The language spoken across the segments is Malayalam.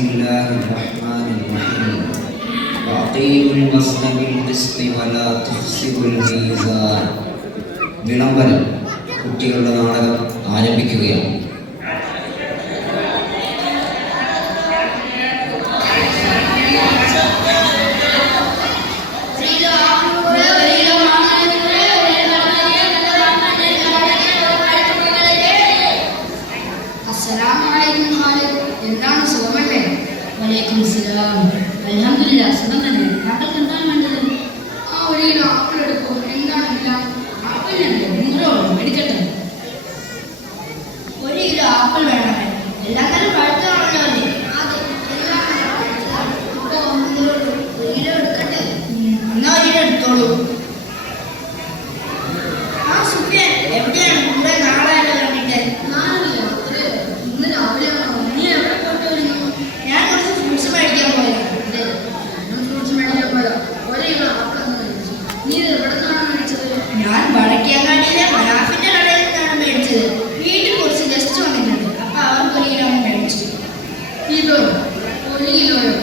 الله الرحمن الرحيم وأقيموا الوزن بالقسط ولا تخسروا الميزان. വിളംബരം കുട്ടികളുടെ നാടകം ആരംഭിക്കുകയാണ്. എന്താണ് സുഖമല്ലേ? വലൈക്കും സലാം. അൽഹംദുലില്ലാഹ് സുഖം തന്നെ. താങ്കൾക്ക് എന്താണ് വേണ്ടത്? ആ ഒരു കിലോ ആപ്പിൾ എടുക്കും. എന്താണില്ല? ആപ്പിളിനല്ലേ 100 എടുക്കട്ടെ. 1 കിലോ ആപ്പിൾ വേണം. എല്ലാം തന്നെ പഴുത്താണല്ലോ അല്ലേ? അപ്പോൾ 1 കിലോ എടുക്കട്ടെ. എന്നാ 1 കിലോ എടുത്തോളൂ. ആ സുഫിയാൻ എവിടെയാണ്? കൂടെ നാളായാലും കണ്ടിട്ട്. നാളെയോ? ഇന്ന് രാവിലെ നീ എവിടെ പോയിട്ട് വരുന്നു? ഞാൻ കുറച്ച് ഫ്രൂട്ട്സ് മേടിക്കാൻ പോയതാണ്. ഫ്രൂട്ട്സ് മേടിക്കാൻ പോയതാ. 1 കിലോ ആപ്പിളാണ് മേടിച്ചത്. നീ ഇത് എവിടെ നിന്നാണ് മേടിച്ചത്? ഞാൻ വടക്കേങ്ങാടിയിലെ മനാഫിന്റെ കടയിൽ നിന്നാണ് മേടിച്ചത്. വീട്ടിൽ കുറച്ച് ഗസ്റ്റ് വന്നിട്ടുണ്ട്. അപ്പൊ അവർക്ക് 1 കിലോ മേടിച്ചു. കിലോയോ? 1 കിലോയോ?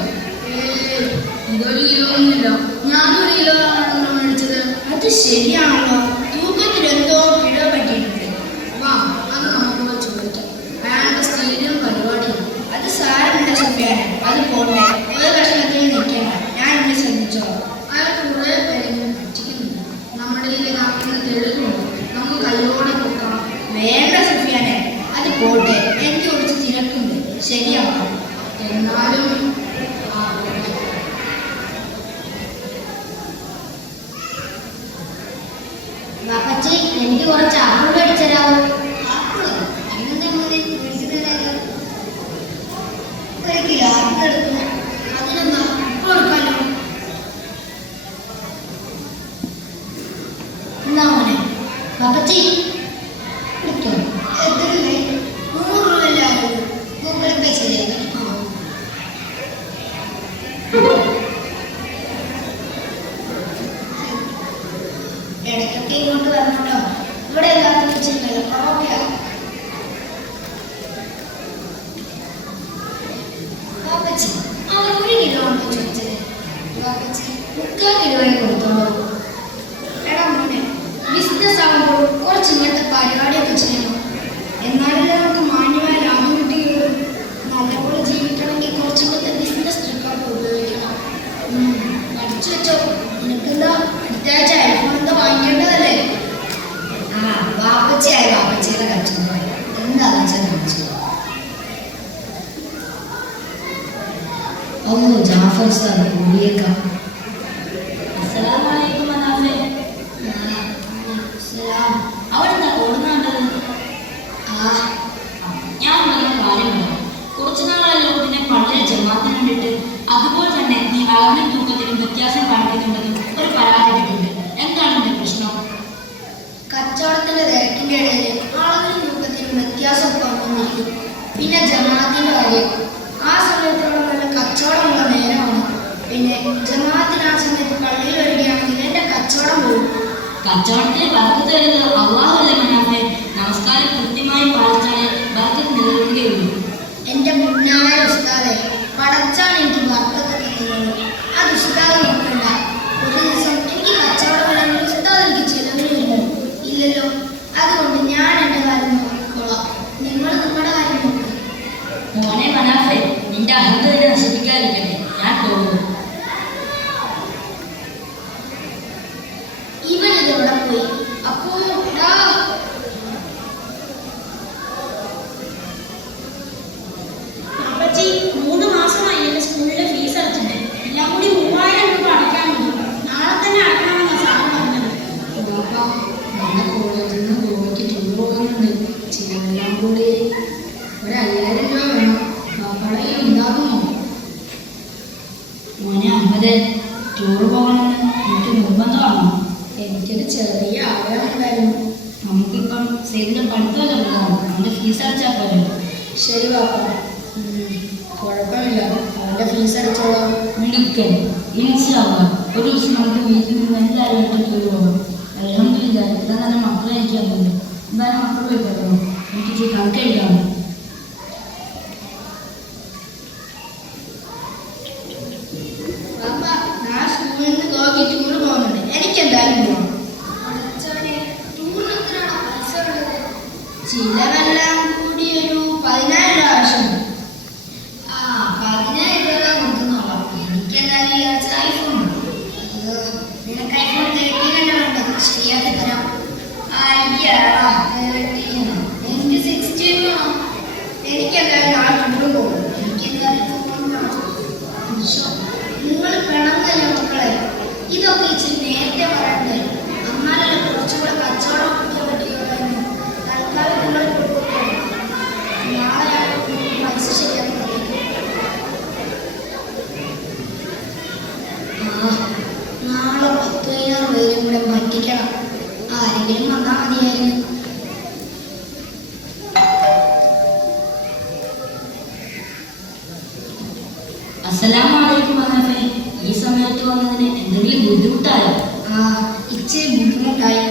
ഇതൊരു കിലോ ഒന്നുമില്ല. ഞാൻ 1 കിലോ ആണല്ലോ മേടിച്ചത്. അത് ശരിയാണല്ലോ. തൂക്കത്തിൽ എന്തോ പിഴ പറ്റിയിട്ടുണ്ട്. വാ, അത് നമുക്ക് ചോദിക്കാം. അയാളുടെ സ്റ്റേഡിയം പരിപാടിയാണ്. അത് സാരമില്ല സുഫിയാൻ, അത് പോട്ടെ. ഒരു കഷ്ണത്തിൽ നിൽക്കേണ്ട. ഞാൻ എന്നെ ശ്രദ്ധിച്ചോളാം. അയാൾ കുറെ പേരെങ്കിലും പറ്റിക്കുന്നുണ്ട്. നമ്മുടെ ഈ നാട്ടിന് തെളിവുണ്ട്. നമുക്ക് കയ്യോടെ കൊടുക്കണം. വേണ്ട സുഫിയാനെ, അത് പോട്ടെ. എനിക്ക് കുറച്ച് തിരക്കുണ്ട്. ശരിയാക്കാം. എന്നാലും വാപ്പച്ചി, എനിക്ക് കുറച്ച് ആപ്പിൾ മേടിച്ചരാവോ? ആപ്പിളോ? അതിനെന്താ മോനെ മേടിച്ചിട്ടുണ്ടായത്? 1 കിലോ ആപ്പിൾ എടുക്കും. അതിനെന്താ ഇപ്പോൾ എടുക്കാലോ? എന്നാ മോനെ വാപ്പച്ചി എടുത്തോ. എത്രയില്ലേ? 100 രൂപയല്ലേ ആവുള്ളൂ. ഗൂഗിൾ പേ ശരിയാക്കി. ഇടയ്ക്കൊക്കെ ഇങ്ങോട്ട് വരണല്ലോ. ഇവിടെ എല്ലാവർക്കും വെച്ചിട്ടുണ്ടല്ലോ. വാപ്പച്ചി, അവർ 1 കിലോ ഉണ്ടോ ചോദിച്ചത്? വാപ്പച്ചി 3/4 കിലോയെ കൊടുത്തോളൂ. എടാ മോനെ, ബിസിനസ് ആകുമ്പോൾ കുറച്ച് ഇങ്ങനത്തെ പരിപാടിയൊക്കെ ചെയ്യണം. എന്നാലും നമുക്ക് മാന്യമായ ലാഭം കിട്ടുകയുള്ളൂ. നല്ലപോലെ ജീവിക്കണമെങ്കിൽ കുറച്ച് ഇങ്ങനത്തെ ബിസിനസ് ട്രിക്കൊക്കെ ഉപയോഗിക്കണം. പഠിച്ചു വെച്ചോ. നിനക്കെന്താ അടുത്ത ആഴ്ച ഐഫോൺ എന്താ വാങ്ങിക്കേണ്ടതല്ലേ? ആ, വാപ്പച്ചിയായി വാപ്പച്ചിയുടെ കച്ചവടം എന്താ വെച്ചാൽ കാണിച്ചു. ഓ ജാഫർ സാർ കൂടിയേക്കാം. അസ്സലാമലൈക്കും മനാഫെ. അവിടെന്താ ഓടുന്നുണ്ടത്? ആ, ഞാൻ നല്ല കാര്യമാണ്. കുറച്ചു നാളല്ലോ നിന്നെ പള്ളിയിൽ ജമാഅത്തിന് കണ്ടിട്ട്. അതുപോലെ തന്നെ നീ അളവിലും തൂക്കത്തിലും വ്യത്യാസം കാണിക്കുന്നുണ്ടെന്നും ഒരു പരാതി കിട്ടുന്നുണ്ട്. എന്താണ് എന്റെ പ്രശ്നം? കച്ചവടത്തിന്റെ തിരക്കിന്റെ ഇടയിൽ അളവിലും തൂക്കത്തിലും വ്യത്യാസമൊക്കെ വന്നിരിക്കും. പിന്നെ ജമാഅത്തിന്റെ കാര്യം, ആ സമയത്തോളം നല്ല കച്ചവടമുള്ള നേരമാണ്. പിന്നെ ജമാഅത്തിന് ആ സമയത്ത് പള്ളിയിൽ വരികയാണെങ്കിൽ എന്റെ കച്ചവടം പോകും. കച്ചവടത്തിന് ബർക്കത്ത് തരുന്നത് അല്ലാഹു അല്ലേ മനാഫെ? നമസ്കാരം കൃത്യമായി പാലിച്ചാലേ ബർക്കത്ത് നിലനിൽക്കുകയുള്ളൂ. എന്റെ മുന്നായ ഉസ്താദെ, പടച്ചാണ് എനിക്ക് ബർക്കത്ത് തരുന്നത്. അത് ഉസ്താദ് നോക്കണ്ട. ഒരു ദിവസം എനിക്ക് കച്ചവടം വരാൻ ഉസ്താദ് എനിക്ക് ചിലവിന് വരുമോ? ഇല്ലല്ലോ. അതുകൊണ്ട് ഞാൻ എന്റെ കാര്യം നോക്കിക്കോളാം. നിങ്ങൾ നിങ്ങളുടെ കാര്യം നോക്കും. മോനെ മനാഫെ, നിന്റെ അഹന്തതിനെ നശിപ്പിക്കാതിരിക്കട്ടെ. ഞാൻ പോകുന്നു. ഇവനിത് എവിടെ പോയി? അപ്പോ അപ്പച്ചി, 3 മാസമായി എന്റെ സ്കൂളിലെ ഫീസ് അടച്ചിട്ട്. എല്ലാം കൂടി 3000 രൂപ അടയ്ക്കാനുണ്ട്. നാളെ തന്നെ അടക്കണമെന്നാണ് സാർ പറഞ്ഞത്. നമ്മുടെ കോളേജിൽ നിന്ന് ഗോവയ്ക്ക് ടൂർ പോകുന്നുണ്ട്. ചിലവെല്ലാം കൂടി 1,5000 രൂപ വേണം. പാപ്പടയിൽ ഉണ്ടാകുമോ? മോനെ അഹമ്മദ്, ടൂർ പോകണമെന്ന് എനിക്ക് നിർബന്ധമാണോ? എനിക്കൊരു ചെറിയ ആഗ്രഹം ഉണ്ടായിരുന്നു. നമുക്കിപ്പം സൈഡിന്റെ പഠിത്തമൊക്കെ ഉണ്ടാകും. അവന്റെ ഫീസ് അടച്ചാൽ പോലെ. ശരി പാപ്പ, കുഴപ്പമില്ല. അവന്റെ ഫീസ് അടച്ചോളാം. മിടുക്കൻ. ഇൻഷാ അല്ലാഹ് ഒരു ദിവസം നമുക്ക് വീട്ടിൽ നിന്ന് എല്ലാവരും ടൂർ പോകും. അൽഹംദുലില്ലാഹ്, ഇത്ര നല്ല മക്കളെ എനിക്ക് വന്നത്. എന്തായാലും മക്കൾ പോയി പഠിക്കണം. എനിക്ക് കണക്കെഴുതാം. ചിലവെല്ലാം കൂടി ഒരു 10,000 രൂപ ആവശ്യമുണ്ട്. 10,000 രൂപ കൊടുക്കുന്നുള്ളൂ. എനിക്കെന്തായാലും ഈ ആഴ്ച ഐഫോൺ ഉണ്ട്. നിനക്ക് ഐഫോൺ 13 തന്നെ വേണ്ട, ശരിയാക്കി തരാം. എനിക്ക് 16 വേണം. എനിക്കെന്തായാലും നാളെ ടൂറ് പോകും. എനിക്കെന്തായാലും നിങ്ങൾ പിണങ്ങല്ലേ മക്കളെ, ഇതൊക്കെ ഇച്ചിരി നേരത്തെ പറയണ്ടേ. അന്നാലല്ലേ കുറച്ചുകൂടെ കച്ചവടം പറ്റുകയുള്ളൂ. തൽക്കാലം നിങ്ങൾ കൊടുക്കും. നാളെ പൈസ ശരിയാക്കി തരും. നാളെ 10,000 പേരും കൂടെ പറ്റിക്കണം. ആരെങ്കിലും വന്നാൽ മതിയായിരുന്നു. അസ്സലാമലൈക്കും മനാഫെ. ഈ സമയത്ത് വന്നതിന് എന്തെങ്കിലും ബുദ്ധിമുട്ടായോ? ഇച്ചിരി ബുദ്ധിമുട്ടായി.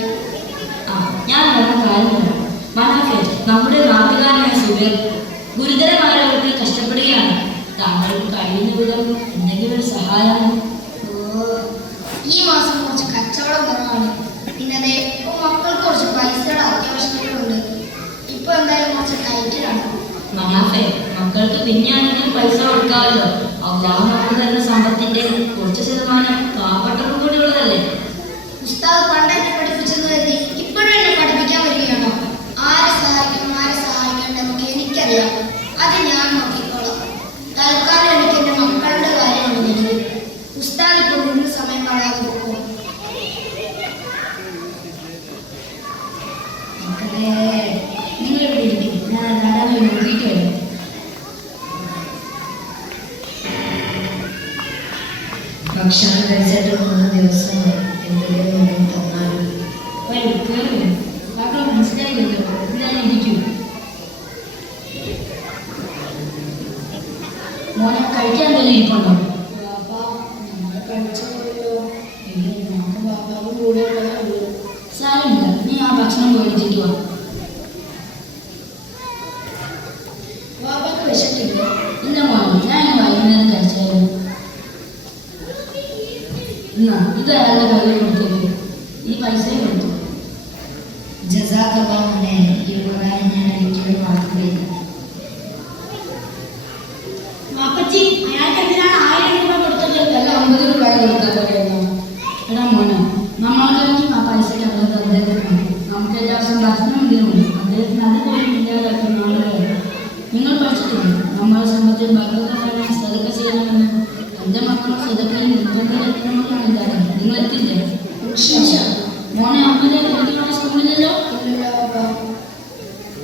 ഞാൻ പറഞ്ഞ കാര്യം പറയാം മനാഫെ. നമ്മുടെ നാട്ടുകാരനായ സുബൈർ ഗുരുതരമായ രോഗത്തിൽ കഷ്ടപ്പെടുകയാണ്. താങ്കൾക്ക് കഴിയുന്ന വിധം എന്തെങ്കിലും ഒരു സഹായം. ഈ മാസം കുറച്ച് കച്ചവടം കുറവാണ്. പിന്നെ ഇപ്പൊ മക്കൾക്ക് കുറച്ച് പൈസയുടെ അത്യാവശ്യങ്ങളുണ്ട്. ഇപ്പൊ എന്തായാലും കുറച്ച് ടൈറ്റിലാണ്. മനാഫെ, മക്കൾക്ക് പിന്നെയാണെങ്കിലും പൈസ കൊടുക്കാമല്ലോ. അള്ളാഹു നമുക്ക് തരുന്ന സമ്പത്തിന്റെ കുറച്ച് ശതമാനം പാവപ്പെട്ടവർക്ക് കൂടി ഉള്ളതല്ലേ. ഉസ്താദ് പണ്ടെന്നെ പഠിപ്പിച്ചെന്ന് കരുതി ഇപ്പോഴും എന്നെ പഠിപ്പിക്കാൻ വരികയാണോ? ആരെ സഹായിക്കണമെന്നൊക്കെ എനിക്കറിയാം. അത് ഞാൻ നോക്കിക്കോളാം. തൽക്കാലം എനിക്ക് എന്റെ മക്കളുടെ കാര്യമാണ് വലുത്. ഉസ്താദ് ഇപ്പോൾ മുഴുവൻ സമയം കളയാതെ പോകും. നിങ്ങൾ ഞാൻ ധാരാളം നോക്കിയിട്ട് വരും. ഭക്ഷണം കഴിച്ചിട്ട് 3 ദിവസമായി. എന്തെങ്കിലും തന്നാലും മക്കൾ മനസ്സിലായില്ലല്ലോ. ഇതാണ് ഇരിക്കും. മോനെ കഴിക്കാൻ എന്തെങ്കിലും ഇരിപ്പുണ്ടോ? സാരമില്ല, നീ ആ ഭക്ഷണം മേടിച്ചിട്ട് വാ. വാപ്പാക്ക് വിശക്കില്ല. ഇല്ല മോനെ, ഞാൻ വൈകുന്നേരം കഴിച്ചായിരുന്നു. ഇത് അയാളുടെ കയ്യിൽ കൊടുത്തേക്ക്. ഈ പൈസയും കൊടുത്തു. ജസാക്കല്ലാഹ് മോനെ, ഈ ഉപകാരം ഞാൻ ഒരിക്കലും മറക്കുകയില്ല. വാപ്പച്ചി, അയാൾക്ക് എന്തിനാണ് 1000 രൂപ കൊടുത്തത്? അല്ല 50 രൂപ കൊടുത്താൽ പോലെയായിരുന്നു. എടാ മോനെ, നമ്മൾക്കാണെങ്കിൽ ആ പൈസയ്ക്ക് അദ്ദേഹത്തെ അദ്ദേഹത്തിന് നമുക്ക് എല്ലാ ദിവസം ഭക്ഷണം എന്തിനുണ്ട്. അദ്ദേഹത്തിന് അതുപോലും ഇല്ലാതാക്കുന്ന ആളുകളെ നിങ്ങൾ പഠിച്ചിട്ടുണ്ട്. നമ്മളെ സംബന്ധിച്ച് ഭഗവത് സദക്ക ചെയ്യണമെന്ന്. എൻ്റെ മക്കളും സദക്കയിൽ നിർബന്ധമെന്നാണ് വിചാരം. നിങ്ങൾ എത്തില്ലേ? മോനെ, അമ്മയുടെ സ്കൂളിലല്ലോ.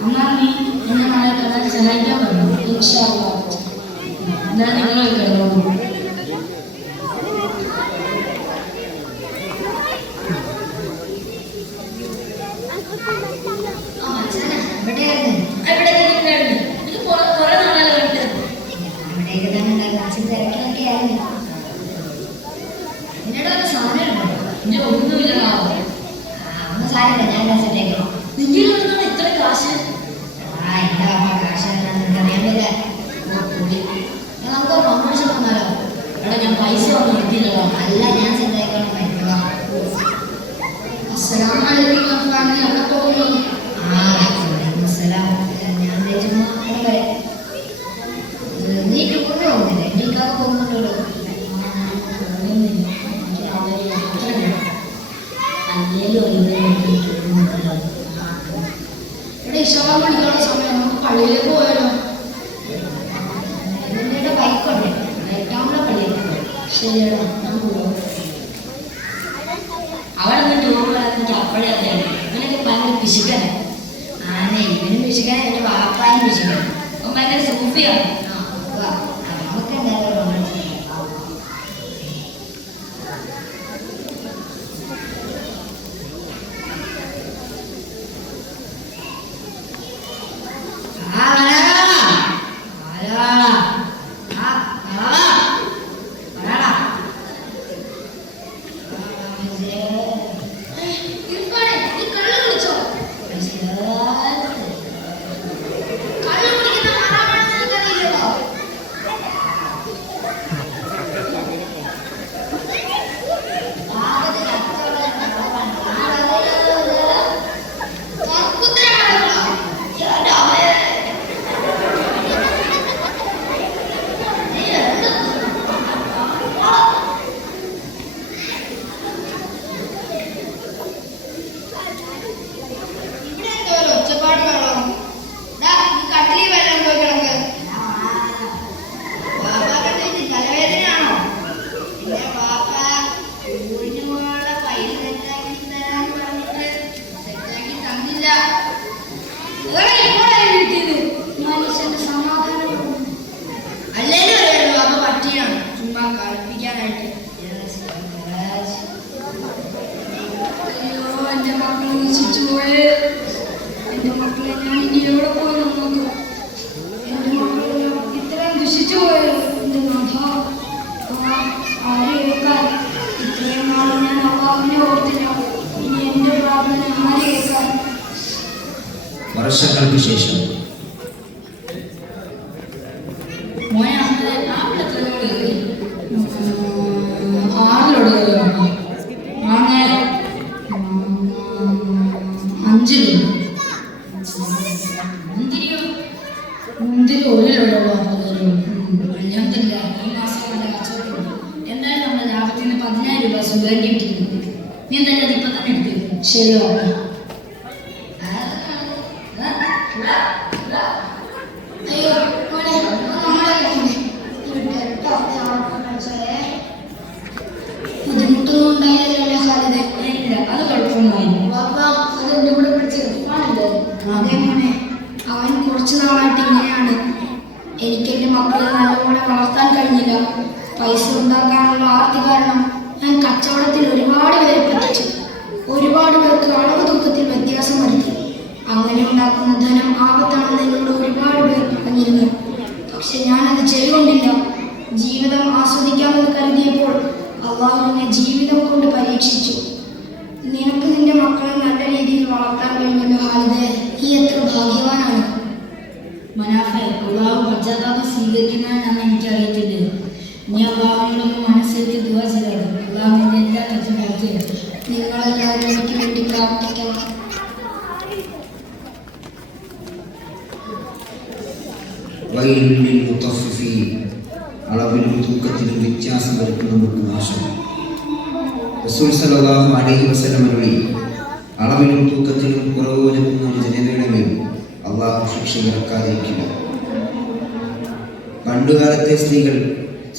എന്നാൽ നീ എന്നെ നാളെ കലാൻ സഹായിക്കാൻ പറഞ്ഞു. എന്നാൽ നിങ്ങൾ കഴിയുള്ളൂ. ഇത്ര കാശ് നമുക്ക് പ്രൊമോഷൻ വന്നാലോ? എടാ, ഞാൻ പൈസ ഒന്നും എടുത്തില്ലല്ലോ. അല്ല, ഞാൻ ചിന്തയ്ക്കണം പറ്റുക. അസ്സലാമലൈക്കും അഫ്ലാനി, എവിടെ പോകുന്നു? ഞാൻ നീ ടൂറിന് പോകുന്നില്ലേ? എനിക്കൊക്കെ പോകുന്നുണ്ടല്ലോ. ഇവിടെ ഇഷാൻ പഠിക്കാനുള്ള സമയം. നമുക്ക് പള്ളിയിലേക്ക് പോയാലോ? എന്റെ ബൈക്കുണ്ട്. ബൈക്കാവുന്ന പള്ളിയിലേക്ക്. ശരിയടാ, ഞാൻ പോകും. അവിടെ നിന്ന് ടൂർ വരാൻ എനിക്ക് അപ്പോഴേ അറിയാം. ഇവനൊക്കെ ഭയങ്കര പിശുക്കനെ. ഇവനും പിശുക്കാൻ, എന്റെ വാപ്പായും പിശുക്കാൻ. അവൻ ഭയങ്കര സൂഫിയാണ്. നമുക്ക് എന്തായാലും റൊമാൻസ് ചെയ്യാം. മക്കളെ ഞാൻ ഇനി എവിടെ പോയി നോക്കും? എൻ്റെ മക്കളെല്ലാം ഇത്രയും ദുഷിച്ചു പോയോ എൻ്റെ നാഥ? ആര് കേൾക്കാൻ? ഇത്രയും നാളും ഞാൻ അള്ളാഹുവിനെ ഓർത്തില്ല. ഇനി എൻ്റെ പ്രാർത്ഥന ആര് കേൾക്കാൻ? വർഷങ്ങൾക്ക് ശേഷം മോനെ ആപ്പിൾ എത്ര കയറി? 6 കയറി. മാങ്ങയോ? 5 മുന്തിരിയോ? മുന്തിരി 1 അലഹംദുലില്ലാ, ഈ മാസം നല്ല കച്ചവടം. എന്തായാലും നമ്മുടെ ലാഭത്തിൽ നിന്ന് 10,000 രൂപ സുഖമായിട്ട് കിട്ടുന്നു. നീ എന്തായാലും അത് ഇപ്പം തന്നെ എടുത്തു. ശരി ഓക്കെ. അയ്യോ മോനെ, നമ്മളെ ബുദ്ധിമുട്ടൊന്നും ഉണ്ടായില്ലല്ലോ ഖാലിദേ? ഇല്ല, അത് കുഴപ്പമൊന്നുമില്ല. ബാബ അത് എൻ്റെ കൂടെ പിടിച്ച് എടുക്കാനുണ്ട്. അതേ മോനെ, അവൻ കുറച്ച് നാളായിട്ട് ഇങ്ങനെയാണ്. എനിക്ക് എൻ്റെ മക്കളെ നല്ലപോലെ വളർത്താൻ കഴിഞ്ഞില്ല. പൈസ ഉണ്ടാക്കാനുള്ള ആർത്തി കാരണം ഞാൻ കച്ചവടത്തിൽ ഒരുപാട് പേരെ പറ്റിച്ചു. ഒരുപാട് പേർക്ക് അളവ് തൂക്കത്തിൽ വ്യത്യാസം വരുത്തി. അങ്ങനെ ഉണ്ടാക്കുന്ന ധനം ആപത്താണെന്ന് എന്നോട് ഒരുപാട് പേർ പറഞ്ഞിരുന്നു. പക്ഷെ ഞാനത് ചെയ്തുകൊണ്ടില്ല. ജീവിതം ആസ്വദിക്കാമെന്ന് കരുതിയപ്പോൾ അള്ളാഹു എന്നെ ജീവിതം കൊണ്ട് പരീക്ഷിച്ചു. നിനക്ക് നിന്റെ മക്കളെ നല്ല രീതിയിൽ വളർത്താൻ കഴിഞ്ഞല്ലോ ഖാലിദേ, നീ എത്ര ഭാഗ്യവാനാണ്. മനാഫെ, അള്ളാഹു പശ്ചാത്താപം സ്വീകരിക്കുന്നതാണെന്ന് എനിക്കറിയത്തില്ല. നീ അള്ളാഹുവിനോടൊന്ന് മനസ്സിലേക്ക് ദുആ ചെയ്യണം. അള്ളാഹു എന്നെ എല്ലാ തെറ്റും പുറത്തെടുത്തു. നിങ്ങളെല്ലാവരും എനിക്ക് വേണ്ടി പ്രാർത്ഥിക്കണം. വൈലുൽ മുത്തഫിഫീൻ, അളവിലും തൂക്കത്തിലും വ്യത്യാസം വരുത്തുന്നവർക്ക് നാശം. റസൂൽ സല്ലല്ലാഹു അലൈഹി വസല്ലം അരുളി, അളവിലും തൂക്കത്തിലും കുറവ് വരുത്തുന്ന ഒരു ജനതയുടെ മേൽ അള്ളാഹു ശിക്ഷ ഇറക്കാതിരിക്കില്ല. പണ്ടുകാലത്തെ സ്ത്രീകൾ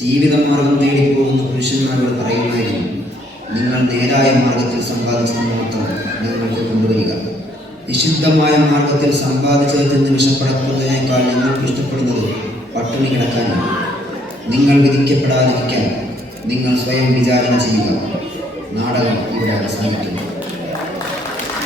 ജീവിതമാർഗം തേടിപ്പോകുന്ന പുരുഷന്മാരോട് പറയുമായിരുന്നു, നിങ്ങൾ നേരായ മാർഗത്തിൽ സമ്പാദിച്ചത് മാത്രം നിങ്ങൾക്ക് കൊണ്ടുവരിക. നിഷിദ്ധമായ മാർഗത്തിൽ സമ്പാദിച്ചതിൽ നിന്ന് വിഷപ്പടക്കുന്നതിനേക്കാൾ നിങ്ങൾക്ക് ഇഷ്ടപ്പെടുന്നത് പട്ടിണി കിടക്കാനാണ്. നിങ്ങൾ വിധിക്കപ്പെടാതിരിക്കാൻ നിങ്ങൾ സ്വയം വിചാരണ ചെയ്യുക. നാടകം ഇവിടെ അവസാനിക്കും.